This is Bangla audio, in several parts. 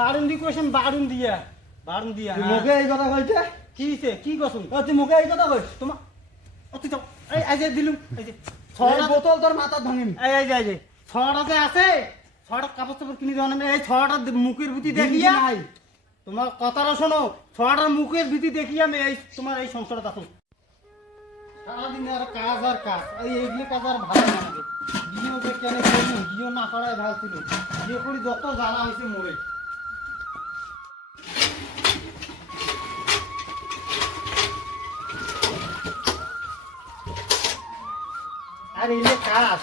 বারুন দি কইছেন বারুন দিয়া তুই মুখে এই কথা কইতে কি হইছে কি কসুন তুই মুখে এই কথা কইস তোমার অতি যাও এই যে দিলুম এই যে ছড়া বোতল তোর মাথা ভাঙিম এই যে ছড়া যে আছে ছড়া কাপড় চাপড় কিনে দেওয়া নামে এই ছড়াটা মুখের ভিতর দেখিয়া নাই তোমার কথাটা শোনো ছড়াটার মুখের ভিতর দেখিয়া আমি এই তোমার এই সংসারটা থাকুন সারাদিন আর কাজ এইগুলো কাজ আর ভালো না লাগে গিয়েও যে কেন করবো গিয়েও না করাই ভালো ছিল গিয়ে করি যত জ্বালা হয়েছে মরে আর এই যে কাজ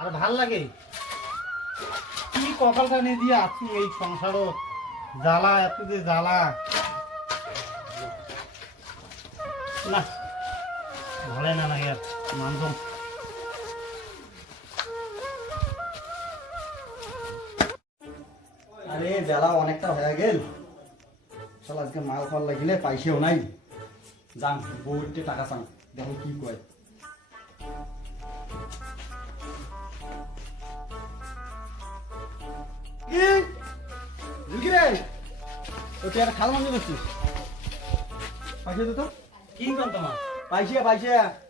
আর ভাল লাগে কি কপালটা নিয়ে দিয়ে আছি এই সংসারও জ্বালা এত যে জ্বালা না ভালো না লাগে আর মানজম আরে বেলা অনেকটা হয়ে গেল চল আজকে মাল ফাল লাগিলে পাইছেও নাই যান বউতে টাকা চান দেখো কি কয় তুই আর খাল মাঝে বসছিস পাইছে তো কি কর তোমার পাইছে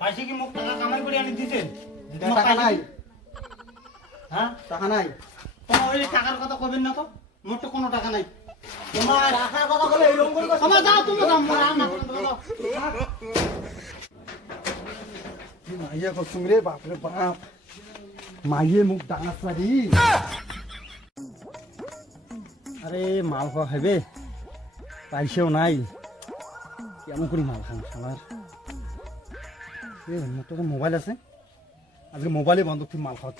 পাইছে কি মুখ টাকা কামাই করে আনি দিতেন টাকা নাই হ্যাঁ টাকা নাই তোমার ওই টাকার কথা কবেন না তো মোট তো কোনো টাকা নাই তোমার টাকার কথা বলে এরকম করে তোমার যাও তুমি যাও না মাইয়া করছুম রে বাপরে বাপ মাইয়ে মুখ ডাঙাস পারি আরে মাল খাওয়া খাইবে পাইছেও নাই কেমন করি মাল খান আমার মোট তো মোবাইল আছে আজকে মোবাইলে বন্ধ তুই মাল খাওয়া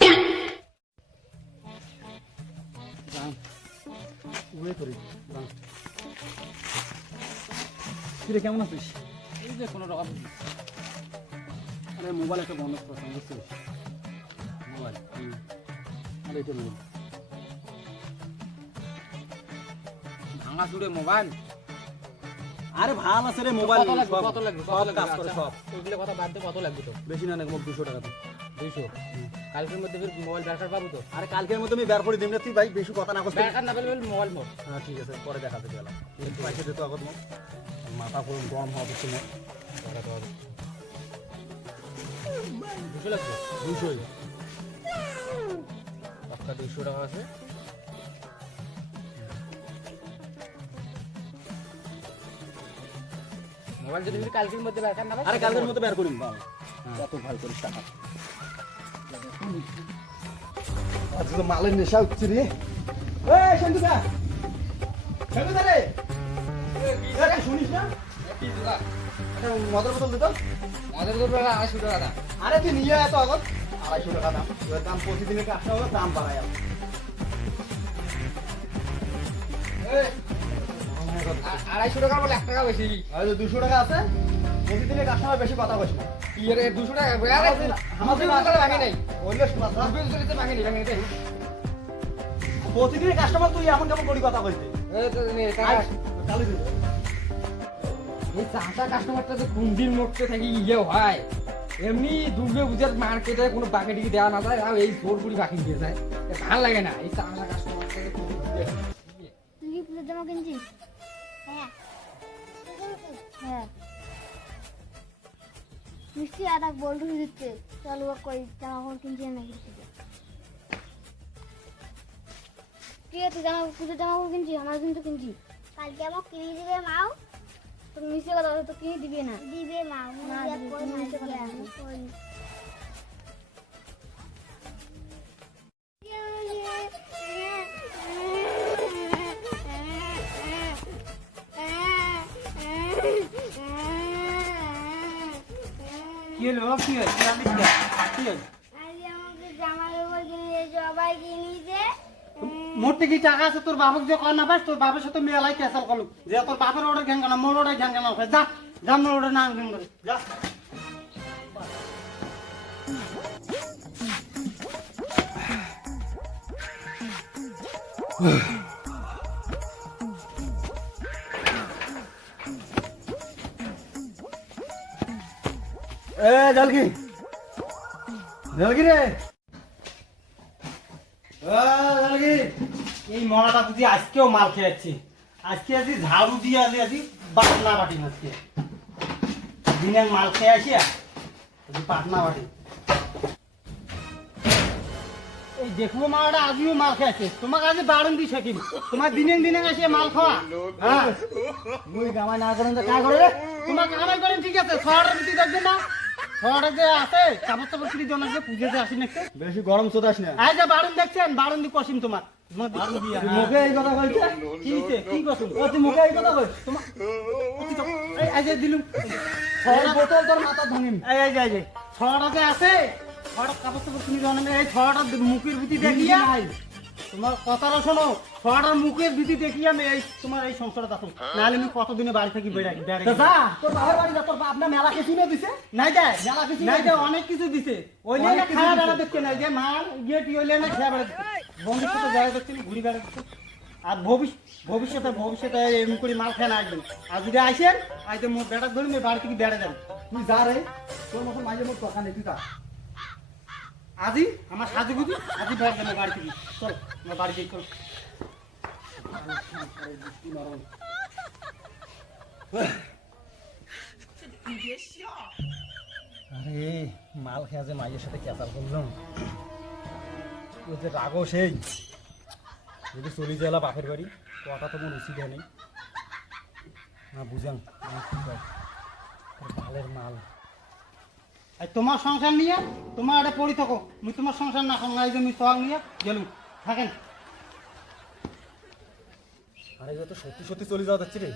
কিরে কেমন আছিস এই যে কোনো টাকা আরে মোবাইল একটা বন্ধ করতাম বুঝছিস মোবাইল আরে এটা মোবাইল ভাঙা চুড়ে মোবাইল আরে ভাল আছে রে মোবাইল কত লাগবে সব কাজ করে সব ওইগুলো কথা বাদ দিয়ে কত লাগবে তো বেশি না নাকি 200 টাকা তো 200 কালকের মধ্যে ফির মোবাইল দরকার পাবো তো আরে কালকের মধ্যে আমি বের করে দিম না তুই ভাই বেশি কথা না কষ্ট দরকার না পেলে মোবাইল মোর হ্যাঁ ঠিক আছে পরে দেখা যাবে গেলাম পয়সা দিতে আগত মাথা পুরো গরম হওয়া হচ্ছে না টাকা তো হবে 200 লাগবে 200 টাকা 200 টাকা আছে মোবাইল যদি ফির কালকের মধ্যে দরকার না আরে কালকের মধ্যে বের করিম বাবা এত ভালো করিস টাকা আজ তো মালের নেশা উঠছে রে এই সন্দুদা সন্দুদা রে এই শুনিস না কি দিলা মদের বোতল দে তো আমাদের তো 250 টাকা দাম আরে তুই নিয়ে এত আগত 250 টাকা দাম এর দাম প্রতিদিনের কাজটা হলো দাম বাড়ায় এই 250 টাকা বলে 1 টাকা বেশি আর 200 টাকা আছে প্রতিদিনের কাস্টমার বেশি কথা কইছ না কি রে 200 টাকা আমাদের ভাঙে নাই ওইলে শোনা ভাঙে নাই প্রতিদিনের কাস্টমার তুই এমন কেমন করি কথা কইতে এই তো নে চালু দিন এই চাষা কাস্টমারটা তো কোন দিন মোটতে থাকি ইয়ে হয় এমনি দুর্গে পূজার মার্কেটে কোনো বাকি টিকি দেওয়া না যায় আর এই জোরপুরি বাকি দিয়ে যায় ভালো লাগে না এই চাষা কাস্টমারটা তুই কি পুজোর জামা কিনছিস? হ্যাঁ হ্যাঁ মিষ্টি আর এক বল্টু দিচ্ছে চল ও কই জামা কাপড় কিনছি না কিনছি তুই তুই জামা পুজোর জামা কাপড় কিনছি আমার কিন্তু কিনছি কালকে আমার কিনে দিবে মাও তো মিশে কথা তো কিনে দিবে না দিবে মা না মিশে কথা কি হলো কি হলো কি হলো জামা কাপড় কিনে সবাই কিনেছে মোটে কি টাকা আছে তোর বাবুক যে কর না পাস তোর বাবার সাথে মেলাই ক্যাসাল করলু যে তোর বাপের অর্ডার ঘ্যাঙ্গ না মোর অর্ডার ঘ্যাঙ্গ না যা যা মোর অর্ডার না ঘ্যাঙ্গ যা এ জলকি জলকি রে জলকি এই মরাটা বুঝি আজকেও মাল খেয়েছি। আজকে আছি ঝাড়ু দিয়ে আছি পাটনা বাটি আজকে দিনের মাল খেয়ে আসি পাটনা বাটি। এই দেখবো মালটা আজও মাল খেয়েছে, তোমাকে আজ বারণ দিছে কি তোমার দিনে দিনে আসে মাল খাওয়া। হ্যাঁ মুই কামাই না করেন তো কাজ করে রে। তোমার কামাই করেন ঠিক আছে, ছড়ার ভিত্তি দেখবে না, ছড়া যে আছে কাপড় চাপড় কিনে জন্য যে পুজোতে আসি নাকি বেশি গরম চোদাস না। এই যে বারণ দেখছেন, বারণ দি কসিম তোমার বারণ দিয়া তুই মুখে এই কথা কইছে? কি হইছে? কি কসিম ও তুই মুখে এই কথা কইছ? তোমার এই যে দিলুম ছয় বোতল তোর মাথা ভাঙিম। এই যে ছড়া যে আছে, ছড়া কাপড় চাপড় কিনে জন্য এই ছড়াটা মুখের ভিত্তি দেখিয়া তোমার কথাটা শোনো, ছড়াটার মুখের ভিত্তি দেখিয়া আমি এই তোমার এই সংসারটা থাকুন, নাহলে আমি কতদিনে বাড়ি থেকে বেড়াই তো যা, তোর বাবার বাড়ি যা, তোর বাপ না মেলা কিছু নিয়ে দিছে। নাই দেয় মেলা কিছু নাই নিয়ে দেয়, দিছে। অনেক কিছু দিছে। ওই অনেক নিয়ে কিছু খাওয়া দিছে। বেড়া দেখতে নাই যে মাল ইয়ে টি হইলে না খেয়া বেড়া দেখতে বন্ধুর সাথে যাওয়া দেখতে ঘুরি বেড়া দেখতে। আর ভবিষ্যতে এমন করে মাল খেয়ে না আসবেন। আর যদি আসেন আইতে মোট বেড়া ধরুন বাড়ি থেকে বেড়ে যান। তুই যা রে, তোর মতো মাঝে মোট কথা নেই, তুই যা। আজই আমার সাজুগুজি আজই বেড়ে যাবে বাড়ি থেকে। চল আমার বাড়ি যাই, চল। আরে মাল খেয়ে যে মাইয়ের সাথে কেঁচাল করলাম, ও যে রাগও সেই। যদি চলি যাইলা বাপের বাড়ি, কথা তো মনে উচিত নেই না, বুঝাং মালের মাল। আর তোমার সংসার নিয়ে তোমার এটা পড়ি থাকো, মুই তোমার সংসার না করলাম, এই যে আমি সোহাগ নিয়ে গেলুম থাকেন। আরে তো সত্যি সত্যি চলে যাওয়া যাচ্ছে রে,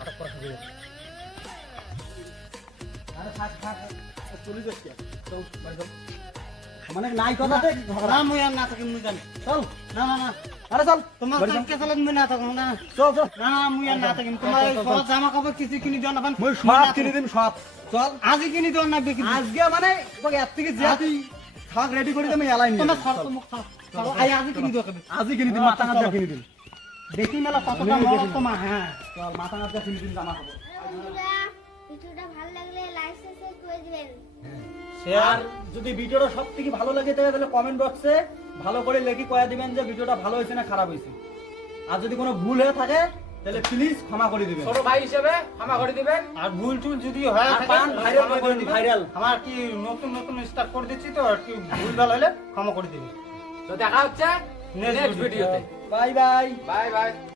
আটক করা হবে। আরে থাক থাক, চলে যাচ্ছি, চল বাড়ি চল। মানে নাই কথাতে না মুই আর না থাকি, মুই জানি। চল। না না না আরে চল তোমার বাড়ি চল। কাছে চালান মুই না থাকুন না। চল চল, না মুই আর না থাকি, তোমার এই সব জামা কাপড় কিছু কিনে দিও না পান। মুই সব কিনে দিন সব। চল আজই কিনে দিও না বেশি। আজকে মানে তোকে এর থেকে যে তুই থাক রেডি করে আমি এলাই নিয়ে তোমার যাবো। সব মুখ খাও। আই আজই কিনে দিও কবে। আজই কিনে দিন, মাথা নাচ কিনে দিন। দেখি মেলা কতটা মরদ তোমার। হ্যাঁ চল মাথা নাচ কিনে দিন জামা কাপড়। বন্ধুরা ভিডিওটা ভালো লাগলে লাইক সাবস্ক্রাইব করে দিবেন। আর যদি ভিডিওটা সব থেকে ভালো লাগে তাহলে কমেন্ট বক্সে ভালো করে লেখি কয়া দিবেন যে ভিডিওটা ভালো হয়েছে না খারাপ হয়েছে। আর যদি কোনো ভুল হয়ে থাকে তাহলে প্লিজ ক্ষমা করে দিবেন। ছোট ভাই হিসেবে ক্ষমা করে দিবেন। আর ভুল টুল যদি হয় আর থাকে, পান ভাইরাল ক্ষমা করে দিন, দিবেন। ভাইরাল। আমার কি নতুন স্টার্ট করে দিচ্ছি তো, আর কি ভুল ভাল হলে ক্ষমা করে দিবেন। তো দেখা হচ্ছে Next নেক্সট ভিডিওতে। Bye bye. Bye bye.